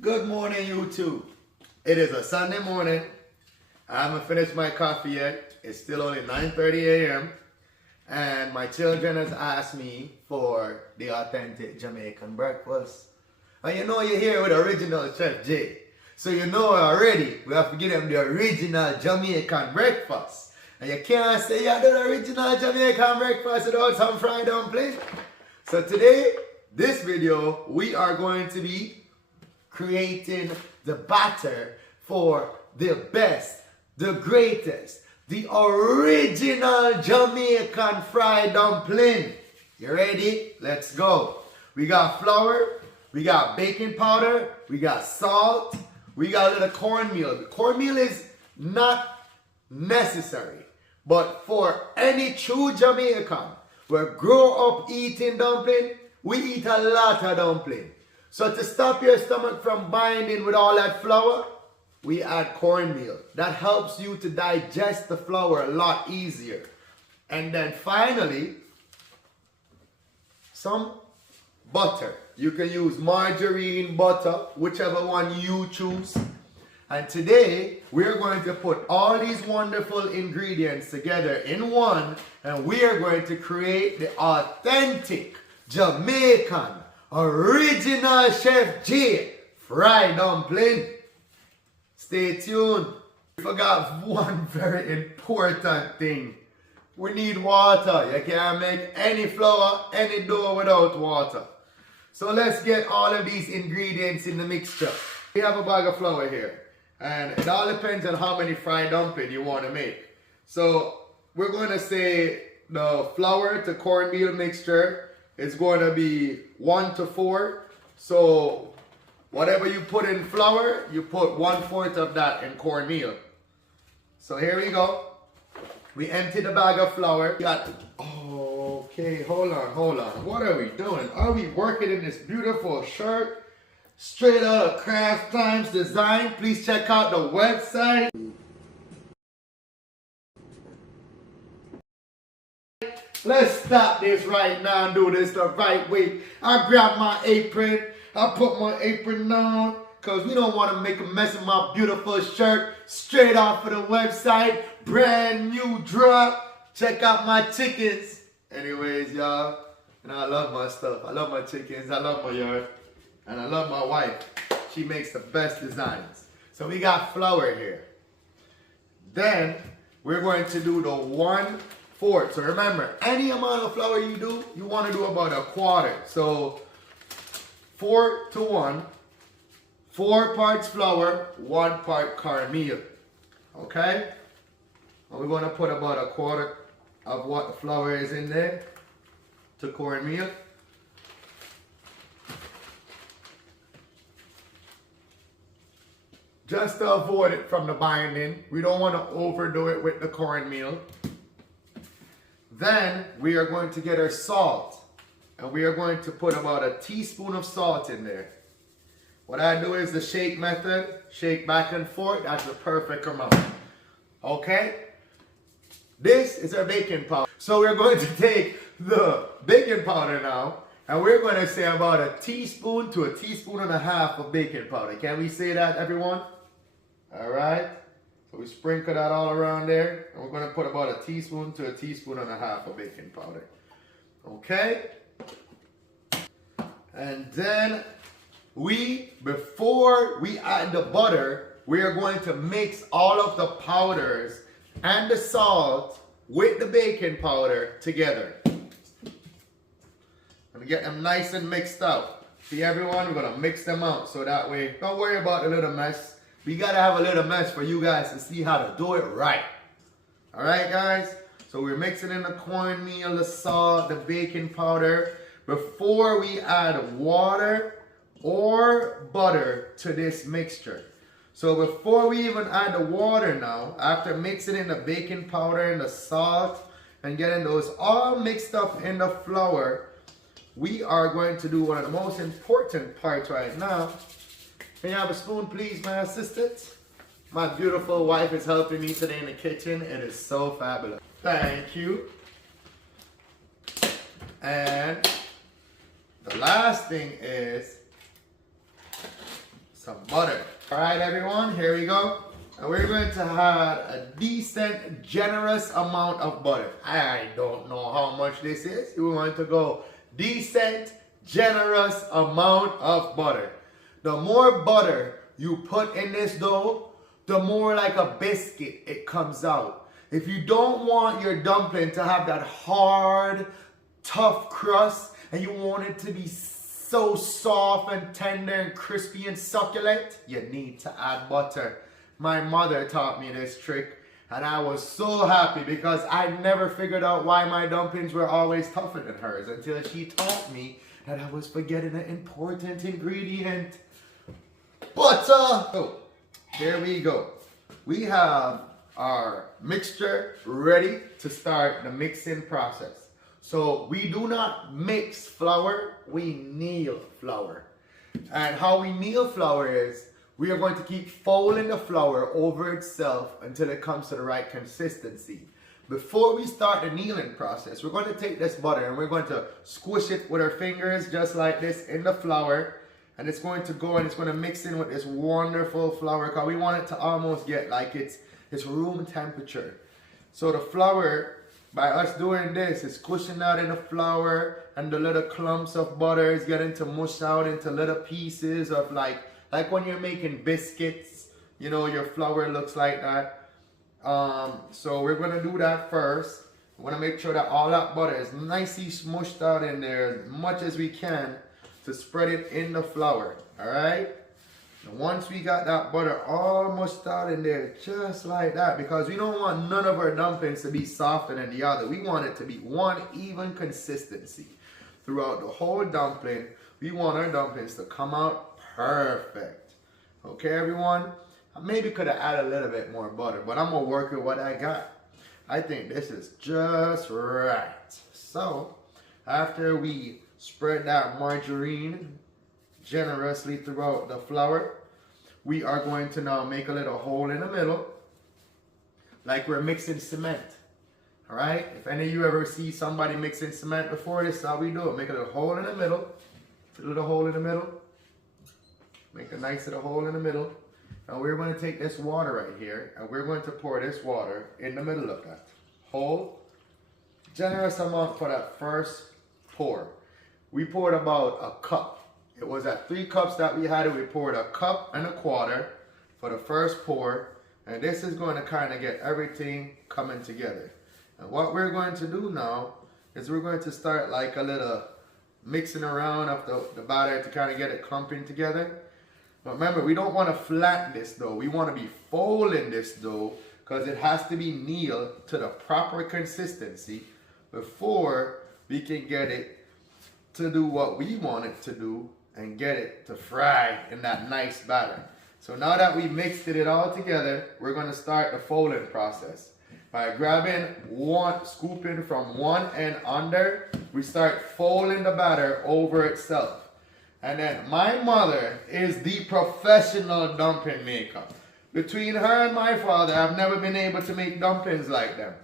Good morning, YouTube. It is a Sunday morning. I haven't finished my coffee yet. It's still only 9:30 a.m. And my children has asked me for the authentic Jamaican breakfast. And you know you're here with original Chef J. So you know already we have to give them the original Jamaican breakfast. And you can't say you do the original Jamaican breakfast without some fried dumpling. So today, this video, we are going to be creating the batter for the best, the greatest, the original Jamaican fried dumpling. You ready? Let's go. We got flour, we got baking powder, we got salt, we got a little cornmeal. The cornmeal is not necessary, but for any true Jamaican who grow up eating dumpling, we eat a lot of dumpling. So to stop your stomach from binding with all that flour, we add cornmeal. That helps you to digest the flour a lot easier. And then finally, some butter. You can use margarine, butter, whichever one you choose. And today, we're going to put all these wonderful ingredients together in one, and we are going to create the authentic Jamaican original Chef J fried dumpling. Stay tuned. We forgot one very important thing. We need water. You can't make any flour, any dough without water. So let's get all of these ingredients in the mixture. We have a bag of flour here. And it all depends on how many fried dumpling you want to make. So we're going to say the flour to cornmeal mixture is going to be 1 to 4. So whatever you put in flour, you put 1/4 of that in cornmeal. So here we go. We empty the bag of flour. Okay, hold on. What are we doing? Are we working in this beautiful shirt? Straight out of Craft Times Design. Please check out the website. Let's stop this right now and do this the right way. I grab my apron. I put my apron on because we don't want to make a mess of my beautiful shirt. Straight off of the website. Brand new drop. Check out my chickens. Anyways, y'all. And I love my stuff. I love my chickens. I love my yard. And I love my wife. She makes the best designs. So we got flour here. Then we're going to do the 1/4. So remember, any amount of flour you do, you want to do about 1/4. So 4 to 1. 4 parts flour, 1 part cornmeal. Okay? And we're going to put about 1/4 of what the flour is in there to cornmeal. Just to avoid it from the binding. We don't want to overdo it with the cornmeal. Then we are going to get our salt. And we are going to put about 1 teaspoon of salt in there. What I do is the shake method. Shake back and forth. That's the perfect amount. Okay? This is our baking powder. So we're going to take the baking powder now. And we're going to say about 1 teaspoon to 1.5 teaspoons of baking powder. Can we say that, everyone? Alright. So we sprinkle that all around there. And we're going to put about 1 teaspoon to 1.5 teaspoons of baking powder. Okay? And then before we add the butter, we are going to mix all of the powders and the salt with the baking powder together. And get them nice and mixed up. See everyone, we're going to mix them out so that way, don't worry about the little mess. We got to have a little mess for you guys to see how to do it right. Alright guys, so we're mixing in the cornmeal, the salt, the baking powder before we add water or butter to this mixture. So before we even add the water now, after mixing in the baking powder and the salt and getting those all mixed up in the flour, we are going to do one of the most important parts right now. Can you have a spoon, please, my assistant? My beautiful wife is helping me today in the kitchen. It is so fabulous. Thank you. And the last thing is some butter. All right, everyone, here we go. And we're going to add a decent, generous amount of butter. I don't know how much this is. We want to go decent, generous amount of butter. The more butter you put in this dough, the more like a biscuit it comes out. If you don't want your dumpling to have that hard, tough crust, and you want it to be so soft and tender and crispy and succulent, you need to add butter. My mother taught me this trick, and I was so happy because I never figured out why my dumplings were always tougher than hers until she taught me that I was forgetting an important ingredient. Butter! Oh, here we go. We have our mixture ready to start the mixing process. So we do not mix flour, we knead flour. And how we knead flour is we are going to keep folding the flour over itself until it comes to the right consistency. Before we start the kneading process, we're going to take this butter and we're going to squish it with our fingers just like this in the flour. And it's going to go and it's going to mix in with this wonderful flour because we want it to almost get like it's room temperature. So the flour, by us doing this, is squishing out in the flour, and the little clumps of butter is getting to mush out into little pieces of like when you're making biscuits, you know, your flour looks like that. So we're going to do that first. We want to make sure that all that butter is nicely smushed out in there as much as we can to spread it in the flour. Alright? And once we got that butter all mushed out in there just like that, because we don't want none of our dumplings to be softer than the other. We want it to be one even consistency throughout the whole dumpling. We want our dumplings to come out perfect. Okay, everyone? I maybe could have added a little bit more butter, but I'm going to work with what I got. I think this is just right. So, after we spread that margarine generously throughout the flour, we are going to now make a little hole in the middle like we're mixing cement. Alright? If any of you ever see somebody mixing cement before, this is how we do it. Make a little hole in the middle. A little hole in the middle. Make a nice little hole in the middle. And we're going to take this water right here and we're going to pour this water in the middle of that hole. Generous amount for that first pour. We poured about a cup. It was at 3 cups that we had. We poured a cup and a quarter for the first pour. And this is going to kind of get everything coming together. And what we're going to do now is we're going to start like a little mixing around of the batter to kind of get it clumping together. But remember, we don't want to flatten this dough. We want to be folding this dough because it has to be kneaded to the proper consistency before we can get it to do what we want it to do and get it to fry in that nice batter. So now that we mixed it all together, we're going to start the folding process. By grabbing scooping from one end under, we start folding the batter over itself. And then my mother is the professional dumpling maker. Between her and my father, I've never been able to make dumplings like them.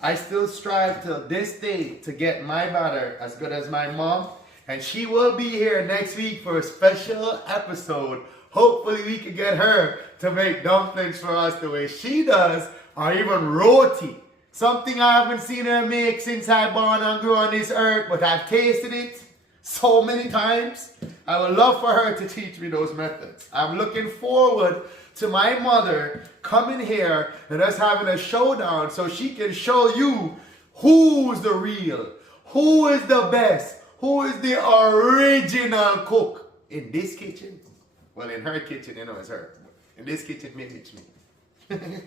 I still strive till this day to get my batter as good as my mom. And she will be here next week for a special episode. Hopefully we can get her to make dumplings for us the way she does, or even roti. Something I haven't seen her make since I born and grew on this earth, but I've tasted it so many times. I would love for her to teach me those methods. I'm looking forward to my mother coming here and us having a showdown so she can show you who's the real, who is the best, who is the original cook in this kitchen. Well, in her kitchen, you know, it's her. In this kitchen, maybe it's me.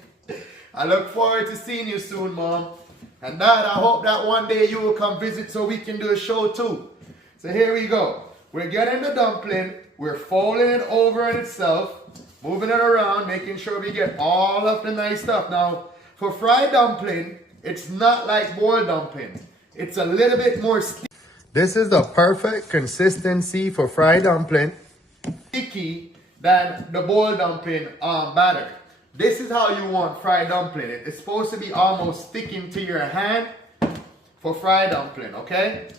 I look forward to seeing you soon, Mom. And Dad, I hope that one day you will come visit so we can do a show too. So here we go. We're getting the dumpling. We're folding it over on itself, moving it around, making sure we get all of the nice stuff. Now, for fried dumpling, it's not like boiled dumpling. It's a little bit more sticky. This is the perfect consistency for fried dumpling. Sticky than the boiled dumpling batter. This is how you want fried dumpling. It's supposed to be almost sticking to your hand for fried dumpling, okay?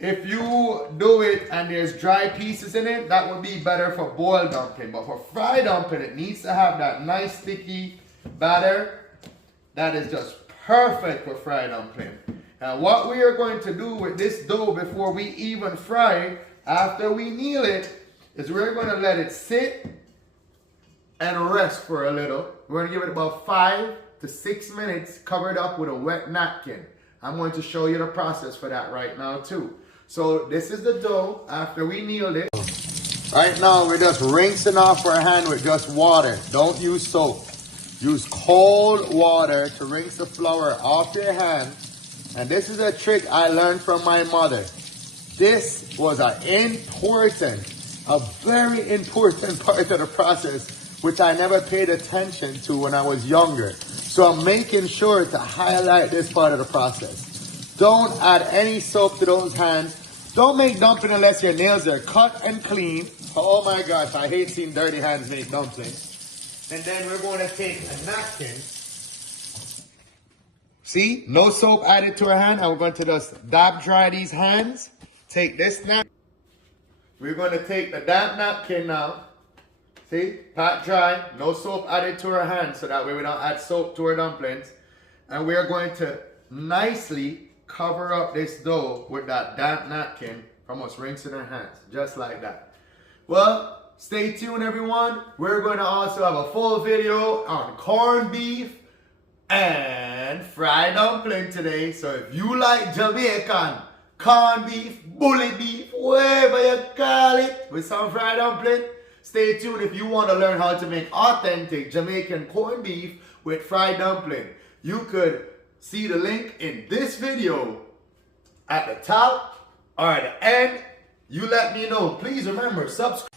If you do it and there's dry pieces in it, that would be better for boiled dumpling. But for fried dumpling, it needs to have that nice sticky batter. That is just perfect for fried dumpling. And what we are going to do with this dough before we even fry it, after we knead it, is we're going to let it sit and rest for a little. We're going to give it about 5 to 6 minutes covered up with a wet napkin. I'm going to show you the process for that right now too. So this is the dough after we kneaded it. Right now we're just rinsing off our hand with just water. Don't use soap. Use cold water to rinse the flour off your hand. And this is a trick I learned from my mother. This was a very important part of the process, which I never paid attention to when I was younger. So I'm making sure to highlight this part of the process. Don't add any soap to those hands. Don't make dumpling unless your nails are cut and clean. Oh my gosh, I hate seeing dirty hands make dumplings. And then we're going to take a napkin. See, no soap added to our hand. And we're going to just dab dry these hands. Take this napkin. We're going to take the damp napkin now. See, pat dry, no soap added to our hands, so that way we don't add soap to our dumplings. And we are going to nicely cover up this dough with that damp napkin from us rinsing our hands, just like that. Well, stay tuned everyone. We're going to also have a full video on corned beef and fried dumpling today. So if you like Jamaican corned beef, bully beef, whatever you call it, with some fried dumpling, stay tuned if you want to learn how to make authentic Jamaican corned beef with fried dumpling. You could see the link in this video at the top or at the end. You let me know. Please remember, subscribe.